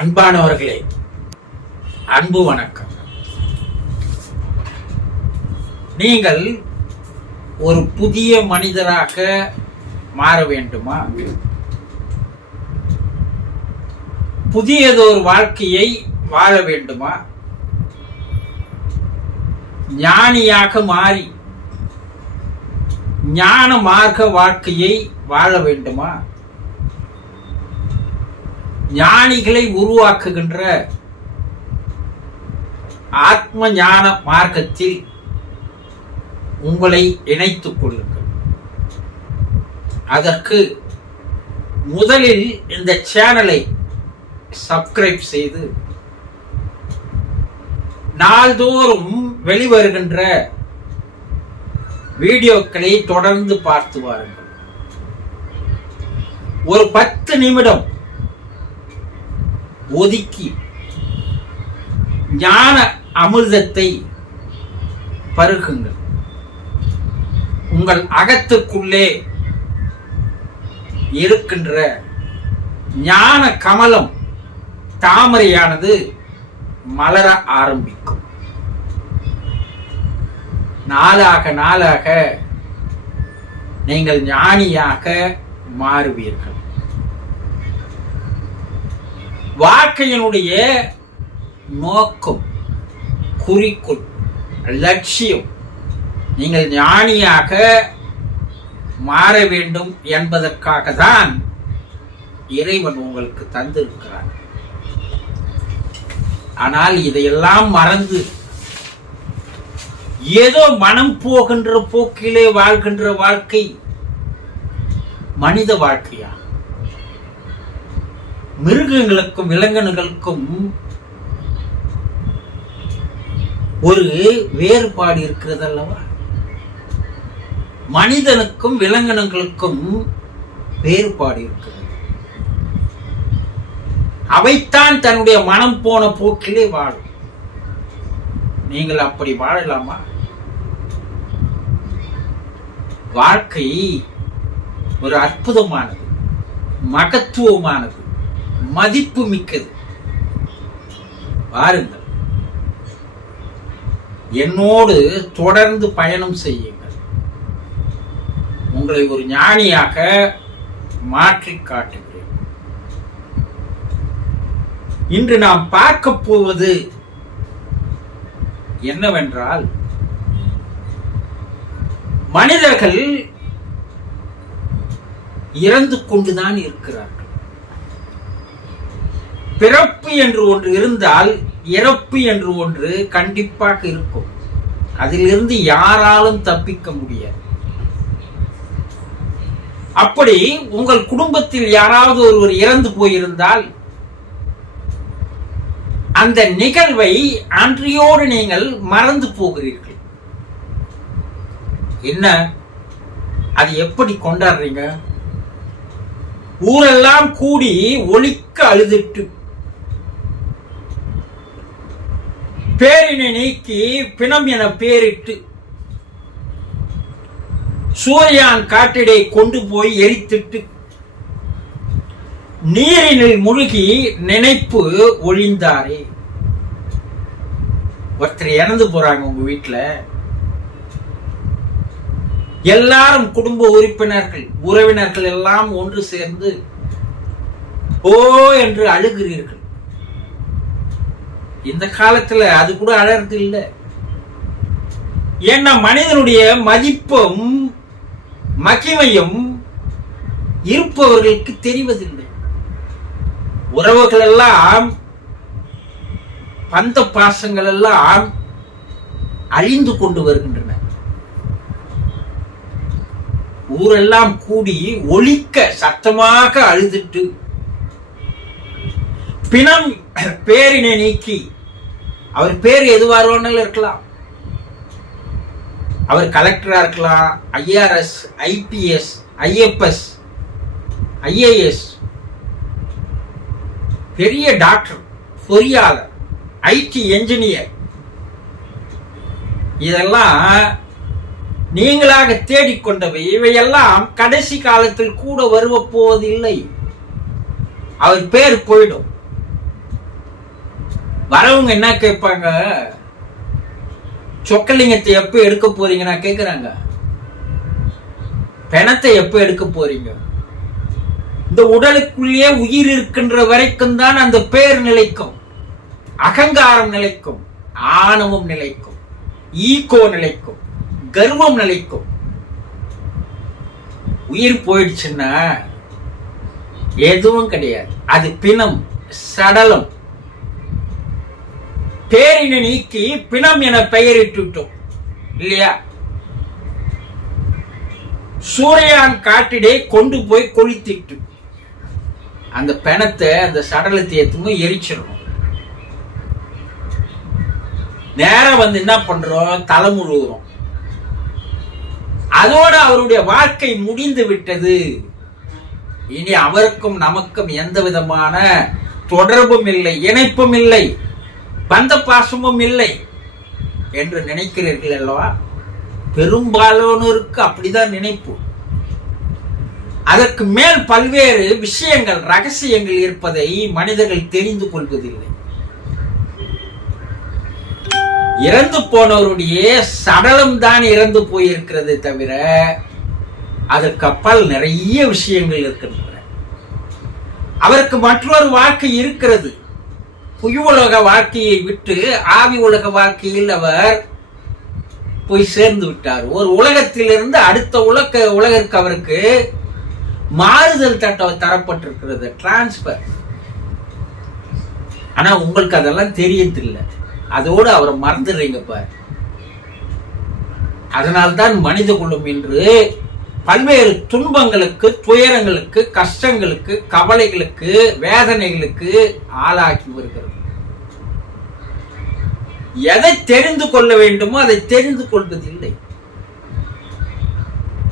அன்பானவர்களே, அன்பு வணக்கம். நீங்கள் ஒரு புதிய மனிதராக மாற வேண்டுமா? புதியதொரு வாழ்க்கையை வாழ வேண்டுமா? ஞானியாக மாறி ஞான மார்க்க வாழ்க்கையை வாழ வேண்டுமா? ஞானிகளை உருவாக்குகின்ற ஆத்ம ஞான மார்க்கத்தில் உங்களை இணைத்துக் கொள்ளுங்கள். அதற்கு முதலில் இந்த சேனலை சப்ஸ்கிரைப் செய்து நாள்தோறும் வெளிவருகின்ற வீடியோக்களை தொடர்ந்து பார்த்து வாருங்கள். ஒரு 10 நிமிடம் ஒதுக்கி ஞான அமிர்தத்தை பருகுங்கள். உங்கள் அகத்துக்குள்ளே இருக்கின்ற ஞான கமலம் தாமரையானது மலர ஆரம்பிக்கும். நாளாக நாளாக நீங்கள் ஞானியாக மாறுவீர்கள். வாழ்க்கையினுடைய நோக்கம், குறிக்கோள், லட்சியம் நீங்கள் ஞானியாக மாற வேண்டும் என்பதற்காக தான் இறைவன் உங்களுக்கு தந்திருக்கிறார். ஆனால் இதையெல்லாம் மறந்து ஏதோ மனம் போகின்ற போக்கிலே வாழ்கின்ற வாழ்க்கை மனித வாழ்க்கையா? மிருகங்களுக்கும் விலங்கினங்களுக்கும் ஒரு வேறுபாடு இருக்கிறது அல்லவா? மனிதனுக்கும் விலங்கினங்களுக்கும் வேறுபாடு இருக்கிறது. அவைத்தான் தன்னுடைய மனம் போன போக்கிலே வாழும். நீங்கள் அப்படி வாழலாமா? வாழ்க்கை ஒரு அற்புதமானது, மகத்துவமானது, மதிப்பு மிக்கது. பாருங்கள், என்னோடு தொடர்ந்து பயணம் செய்யுங்கள். உங்களை ஒரு ஞானியாக மாற்றி காட்டுகிறேன். இன்று நாம் பார்க்க போவது என்னவென்றால், மனிதர்கள் இறந்து கொண்டுதான் இருக்கிறார்கள். பிறப்பு என்று ஒன்று இருந்தால் இறப்பு என்று ஒன்று கண்டிப்பாக இருக்கும். அதிலிருந்து யாராலும் தப்பிக்க முடியாது. அப்படி உங்கள் குடும்பத்தில் யாராவது ஒருவர் இறந்து போயிருந்தால் அந்த நிகழ்வை அன்றையோடு நீங்கள் மறந்து போகிறீர்கள். என்ன, அது எப்படி கொண்டாடுறீங்க? ஊரெல்லாம் கூடி ஒலிக்க அழுதுட்டு, பேரினை நீக்கி பிணம் என பேரிட்டு, சூரியான் காட்டிடை கொண்டு போய் எரித்திட்டு, நீரினில் முழுகி நினைப்பு ஒழிந்தாரே. ஒருத்தர் இறந்து போறாங்க உங்க வீட்டுல, எல்லாரும் குடும்ப உறுப்பினர்கள், உறவினர்கள் எல்லாம் ஒன்று சேர்ந்து ஓ என்று அழுகிறீர்கள். இந்த காலத்துல அது கூட அழறது இல்லை. ஏன்னா மனிதனுடைய மதிப்பும் மகிமையும் இருப்பவர்களுக்கு தெரிவதில்லை. உறவுகள் எல்லாம், பந்த பாசங்கள் எல்லாம் அழிந்து கொண்டு வருகின்றன. ஊரெல்லாம் கூடி ஒலிக்க சத்தமாக அழுதுட்டு, பிணம் பேரினை நீக்கி, அவர் பேர் எதுவாரோன்னு இருக்கலாம், அவர் கலெக்டரா இருக்கலாம், ஐஆர்எஸ், ஐபிஎஸ், ஐஎஃப்எஸ், ஐஏஎஸ், பெரிய டாக்டர், பொறியாளர், ஐடி என்ஜினியர், இதெல்லாம் நீங்களாக தேடிக்கொண்டவை. இவையெல்லாம் கடைசி காலத்தில் கூட வருவ போவதில்லை. அவர் பேர் போயிடும். வரவங்க என்ன கேட்பாங்க, சொக்கலிங்கத்தை எப்ப எடுக்க போறீங்கன்னா கேக்குறாங்க, பிணத்தை எப்ப எடுக்க போறீங்க? இந்த உடலுக்குள்ளேயே உயிர் இருக்கின்ற வரைக்கும் தான் அந்த பேர் நிலைக்கும், அகங்காரம் நிலைக்கும், ஆணவம் நிலைக்கும், ஈகோ நிலைக்கும், கர்வம் நிலைக்கும். உயிர் போயிடுச்சுன்னா எதுவும் கிடையாது, அது பிணம், சடலம். பேரினை நீக்கி பிணம் என பெயரிட்டுட்டோம் இல்லையா? சூறையான் காட்டிலே கொண்டு போய் கொளுத்திட்டு அந்த பிணத்தை, அந்த சடலத்தை எத்துமே எரிச்சிடணும். நேரம் வந்து என்ன பண்றோம், தலைமுழுகிறோம். அதோட அவருடைய வாழ்க்கை முடிந்து விட்டது. இனி அவருக்கும் நமக்கும் எந்த விதமான தொடர்பும் இல்லை, இணைப்பும் இல்லை, பந்த பாசமும் இல்லை என்று நினைக்கிறீர்கள் அல்லவா? பெரும்பாலானோருக்கு அப்படிதான் நினைப்பு. அதற்கு மேல் பல்வேறு விஷயங்கள், ரகசியங்கள் இருப்பதை மனிதர்கள் தெரிந்து கொள்வதில்லை. இறந்து போனவருடைய சடலம் தான் இறந்து போயிருக்கிறது தவிர அதற்கு அப்பால் நிறைய விஷயங்கள் இருக்கின்றன. அவருக்கு மற்றொரு வாழ்க்கை இருக்கிறது. புவி உலக வாழ்க்கையை விட்டு ஆவி உலக வாழ்க்கையில் அவர் போய் சேர்ந்து விட்டார். ஒரு உலகத்திலிருந்து அடுத்த உலகிற்கு அவருக்கு மாறுதல் தரப்பட்டிருக்கிறது, டிரான்ஸ்பர். ஆனா உங்களுக்கு அதெல்லாம் தெரியதில்லை. அதோடு அவரை மறந்துடுறீங்க பாரு. அதனால்தான் மனித குலம் என்று பல்வேறு துன்பங்களுக்கு, துயரங்களுக்கு, கஷ்டங்களுக்கு, கவலைகளுக்கு, வேதனைகளுக்கு ஆளாக்கி வருகிறது. எதை தெரிந்து கொள்ள வேண்டுமோ அதை தெரிந்து கொள்வதில்லை.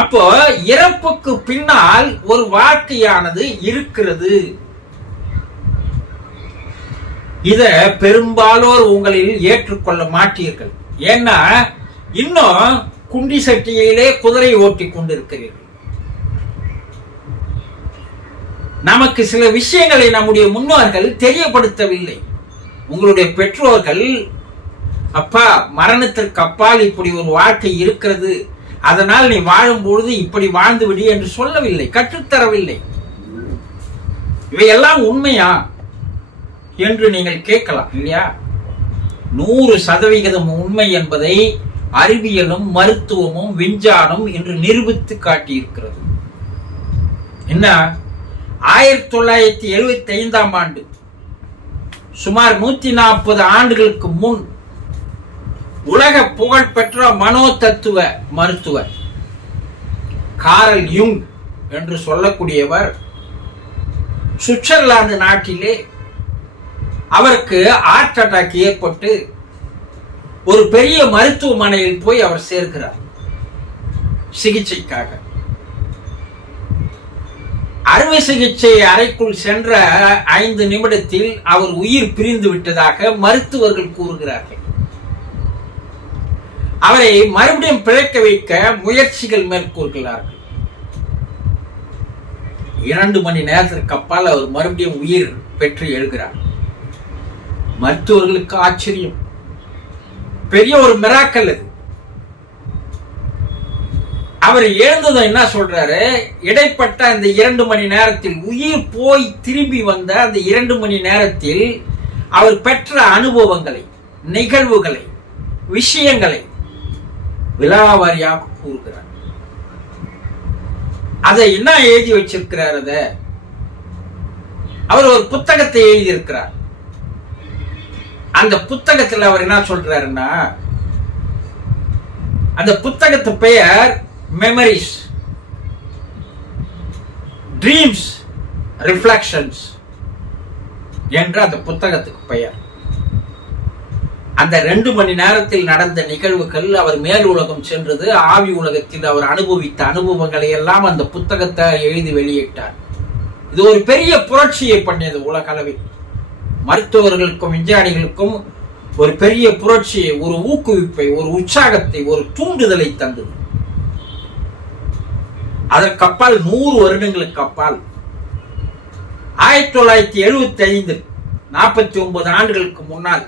அப்போ இறப்புக்கு பின்னால் ஒரு வாழ்க்கையானது இருக்கிறது. இத பெரும்பாலோர் உங்களில் ஏற்றுக்கொள்ள மாட்டீர்கள். ஏன்னா இன்னும் குண்டி சட்டியிலே குதிரை ஓட்டி கொண்டிருக்கிறீர்கள். நமக்கு சில விஷயங்களை நம்முடைய முன்னோர்கள் தெரியப்படுத்தவில்லை. உங்களுடைய பெற்றோர்கள், அப்பா மரணத்திற்கு அப்பால் இப்படி ஒரு வாழ்க்கை இருக்கிறது, அதனால் நீ வாழும் பொழுது இப்படி வாழ்ந்து விடு என்று சொல்லவில்லை, கற்றுத்தரவில்லை. இவையெல்லாம் உண்மையா என்று நீங்கள் கேட்கலாம் இல்லையா? 100% உண்மை என்பதை அறிவியலும் மருத்துவமும் விஞ்ஞானம் என்று நிரூபித்து காட்டியிருக்கிறது. என்ன, 1975ஆம் ஆண்டு, சுமார் 140 ஆண்டுகளுக்கு முன் உலக புகழ்பெற்ற மனோ தத்துவ மருத்துவர் காரல் யுங் என்று சொல்லக்கூடியவர் சுவிட்சர்லாந்து நாட்டிலே அவருக்கு ஹார்ட் அட்டாக் ஏற்பட்டு ஒரு பெரிய மருத்துவமனையில் போய் அவர் சேர்க்கிறார் சிகிச்சைக்காக. அறுவை சிகிச்சை அறைக்குள் சென்ற 5 நிமிடத்தில் அவர் உயிர் பிரிந்து விட்டதாக மருத்துவர்கள் கூறுகிறார்கள். அவரை மறுபடியும் பிழைக்க வைக்க முயற்சிகள் மேற்கொள்கிறார்கள். 2 மணி நேரத்திற்கு அப்பால் அவர் மறுபடியும் உயிர் பெற்று எழுகிறார். மருத்துவர்களுக்கு ஆச்சரியம், பெரிய ஒரு மிராக்கல் அது. அவர் எழுந்ததும் என்ன சொல்றாரு, இடைப்பட்ட அந்த 2 மணி நேரத்தில், உயிர் போய் திரும்பி வந்த அந்த 2 மணி நேரத்தில் அவர் பெற்ற அனுபவங்களை, நிகழ்வுகளை, விஷயங்களை விலாவாரியாக கூறுகிறார். அதை என்ன எழுதி வச்சிருக்கிறார், அத அவர் ஒரு புத்தகத்தை எழுதியிருக்கிறார். அந்த புத்தகத்தில் அவர் என்ன சொல்றாருன்னா, அந்த புத்தகத்து பெயர் மெமரிஸ், ட்ரீம்ஸ், ரிஃப்ளெக்ஷன்ஸ் என்ற அந்த புத்தகத்துக்கு பெயர். அந்த 2 மணி நேரத்தில் நடந்த நிகழ்வுகள், அவர் மேல் உலகம் சென்றது, ஆவி உலகத்தில் அவர் அனுபவித்த அனுபவங்களை எல்லாம் அந்த புத்தகத்தை எழுதி வெளியிட்டார். இது ஒரு பெரிய புரட்சியை பண்ணியது உலக அளவில். மருத்துவர்களுக்கும் விஞ்ஞானிகளுக்கும் ஒரு பெரிய புரட்சியை, ஒரு ஊக்குவிப்பை, ஒரு உற்சாகத்தை, ஒரு தூண்டுதலை தந்தது. அதற்கு அப்பால் 100 வருடங்களுக்கு அப்பால் 1975 49 ஆண்டுகளுக்கு முன்னால்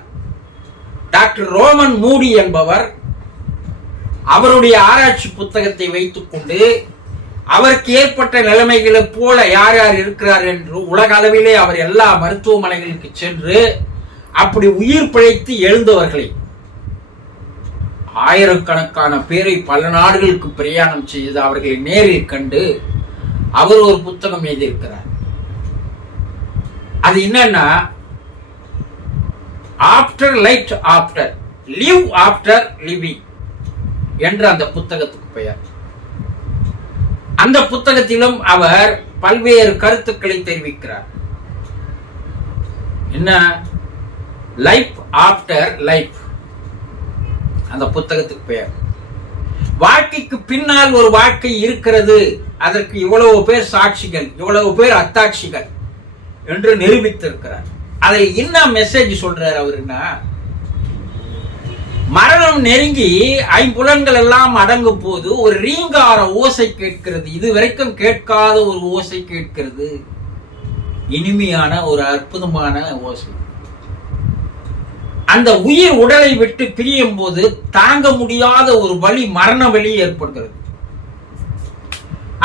டாக்டர் ரோமன் மூடி என்பவர் அவருடைய ஆராய்ச்சி புத்தகத்தை வைத்துக் கொண்டு அவருக்கு ஏற்பட்ட நிலைமைகளை போல யார் யார் இருக்கிறார் என்று உலக அளவிலே அவர் எல்லா மருத்துவமனைகளுக்கு சென்று அப்படி உயிர் பிழைத்து எழுந்தவர்களை ஆயிரக்கணக்கான பேரை பல நாடுகளுக்கு பிரயாணம் செய்து அவர்களை நேரில் கண்டு அவர் ஒரு புத்தகம் எழுதியிருக்கிறார். அது என்னன்னா, after light after live after living என்ற அந்த புத்தகத்துக்கு பெயர். அந்த புத்தகத்திலும் அவர் பல்வேறு கருத்துக்களை தெரிவிக்கிறார். என்ன, லைஃப் ஆஃப்டர் லைஃப் அந்த புத்தகத்துக்கு பெயர். வாழ்க்கைக்கு பின்னால் ஒரு வாழ்க்கை இருக்கிறது, அதற்கு இவ்வளவு பேர் சாட்சிகள், இவ்வளவு பேர் அத்தாட்சிகள் என்று நிரூபித்திருக்கிறார். அதில் என்ன மெசேஜ் சொல்றார் அவருன்னா, மரணம் நெருங்கி ஐம்புலன்கள் எல்லாம் அடங்கும் போது ஒரு ரீங்கார ஓசை கேட்கிறது. இதுவரைக்கும் கேட்காத ஒரு ஓசை கேட்கிறது. இனிமையான ஒரு அற்புதமான ஓசை. அந்த உயிர் உடலை விட்டு பிரியும் போது தாங்க முடியாத ஒரு வலி, மரண வலி ஏற்படுகிறது.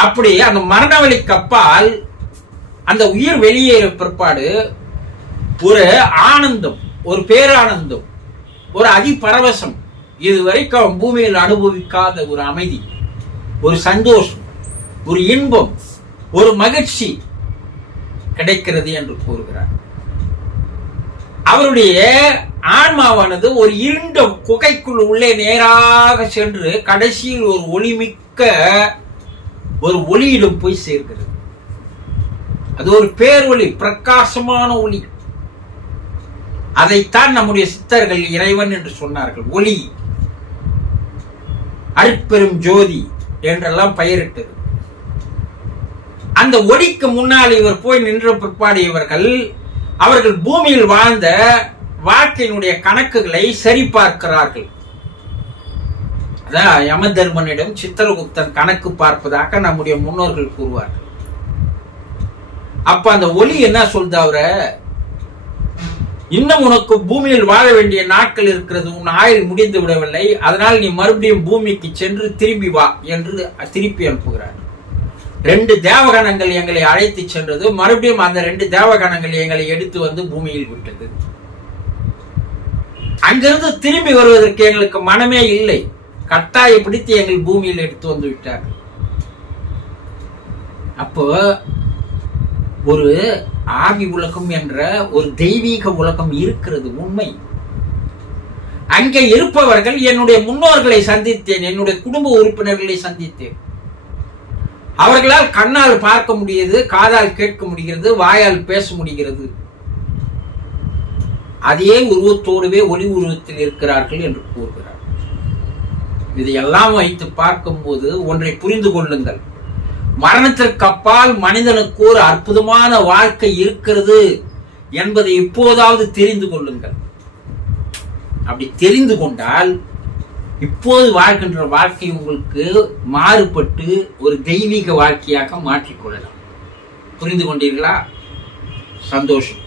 அப்படி அந்த மரண வலிக்கு அப்பால் அந்த உயிர் வெளியேற பிற்பாடு ஒரு ஆனந்தம், ஒரு பேரானந்தம், ஒரு அதிபரவசம், இதுவரைக்கும் பூமியில் அனுபவிக்காத ஒரு அமைதி, ஒரு சந்தோஷம், ஒரு இன்பம், ஒரு மகிழ்ச்சி கிடைக்கிறது என்று கூறுகிறார். அவருடைய ஆன்மாவானது ஒரு இருண்ட குகைக்குள் உள்ளே நேராக சென்று கடைசியில் ஒரு ஒளிமிக்க ஒரு ஒளியிடம் போய் சேர்க்கிறது. அது ஒரு பேரொளி, பிரகாசமான ஒளி. அதைத்தான் நம்முடைய சித்தர்கள் இறைவன் என்று சொன்னார்கள். ஒளி, அருட்பெரும் ஜோதி என்றெல்லாம் பெயரிட்டது. அந்த ஒளிக்கு முன்னால் இவர் போய் நின்ற பிற்பாடு அவர்கள் பூமியில் வாழ்ந்த வாழ்க்கையினுடைய கணக்குகளை சரி பார்க்கிறார்கள். அதான் யம தர்மனிடம் சித்திரகுப்தன் கணக்கு பார்ப்பதாக நம்முடைய முன்னோர்கள் கூறுவார்கள். அப்ப அந்த ஒளி என்ன சொல்றது, அவரை இன்னும் உனக்கு பூமியில் வாழ வேண்டிய நாட்கள் இருக்கிறது, உன் ஆயுள் முடிந்து விடவில்லை, அதனால் நீ மறுபடியும் பூமிக்கு சென்று திரும்பி வா என்று திருப்பி அனுப்புகிறார். 2 தேவகணங்கள் எங்களை அழைத்து சென்றது, மறுபடியும் அந்த 2 தேவகணங்கள் எங்களை எடுத்து வந்து பூமியில் விட்டது. அங்கிருந்து திரும்பி வருவதற்கு எங்களுக்கு மனமே இல்லை, கட்டாய பிடித்து எங்கள் பூமியில் எடுத்து வந்து விட்டார். அப்போ ஒரு ஆவி உலகம் என்ற ஒரு தெய்வீக உலகம் இருக்கிறது, உண்மை. அங்கே இருப்பவர்கள் என்னுடைய முன்னோர்களை சந்தித்தேன், என்னுடைய குடும்ப உறுப்பினர்களை சந்தித்தேன். அவர்களால் கண்ணால் பார்க்க முடியுது, காதால் கேட்க முடிகிறது, வாயால் பேச முடிகிறது. அதே உருவத்தோடுவே ஒளி உருவத்தில் இருக்கிறார்கள் என்று கூறுகிறார். இதையெல்லாம் வைத்து பார்க்கும்போது ஒன்றை புரிந்து கொள்ளுங்கள், மரணத்திற்கு அப்பால் மனிதனுக்கு ஒரு அற்புதமான வாழ்க்கை இருக்கிறது என்பதை இப்போதாவது தெரிந்து கொள்ளுங்கள். அப்படி தெரிந்து கொண்டால் இப்போது வாழ்கின்ற வாழ்க்கை உங்களுக்கு மாறுபட்டு ஒரு தெய்வீக வாழ்க்கையாக மாற்றிக்கொள்ளலாம். புரிந்து கொண்டீர்களா? சந்தோஷம்.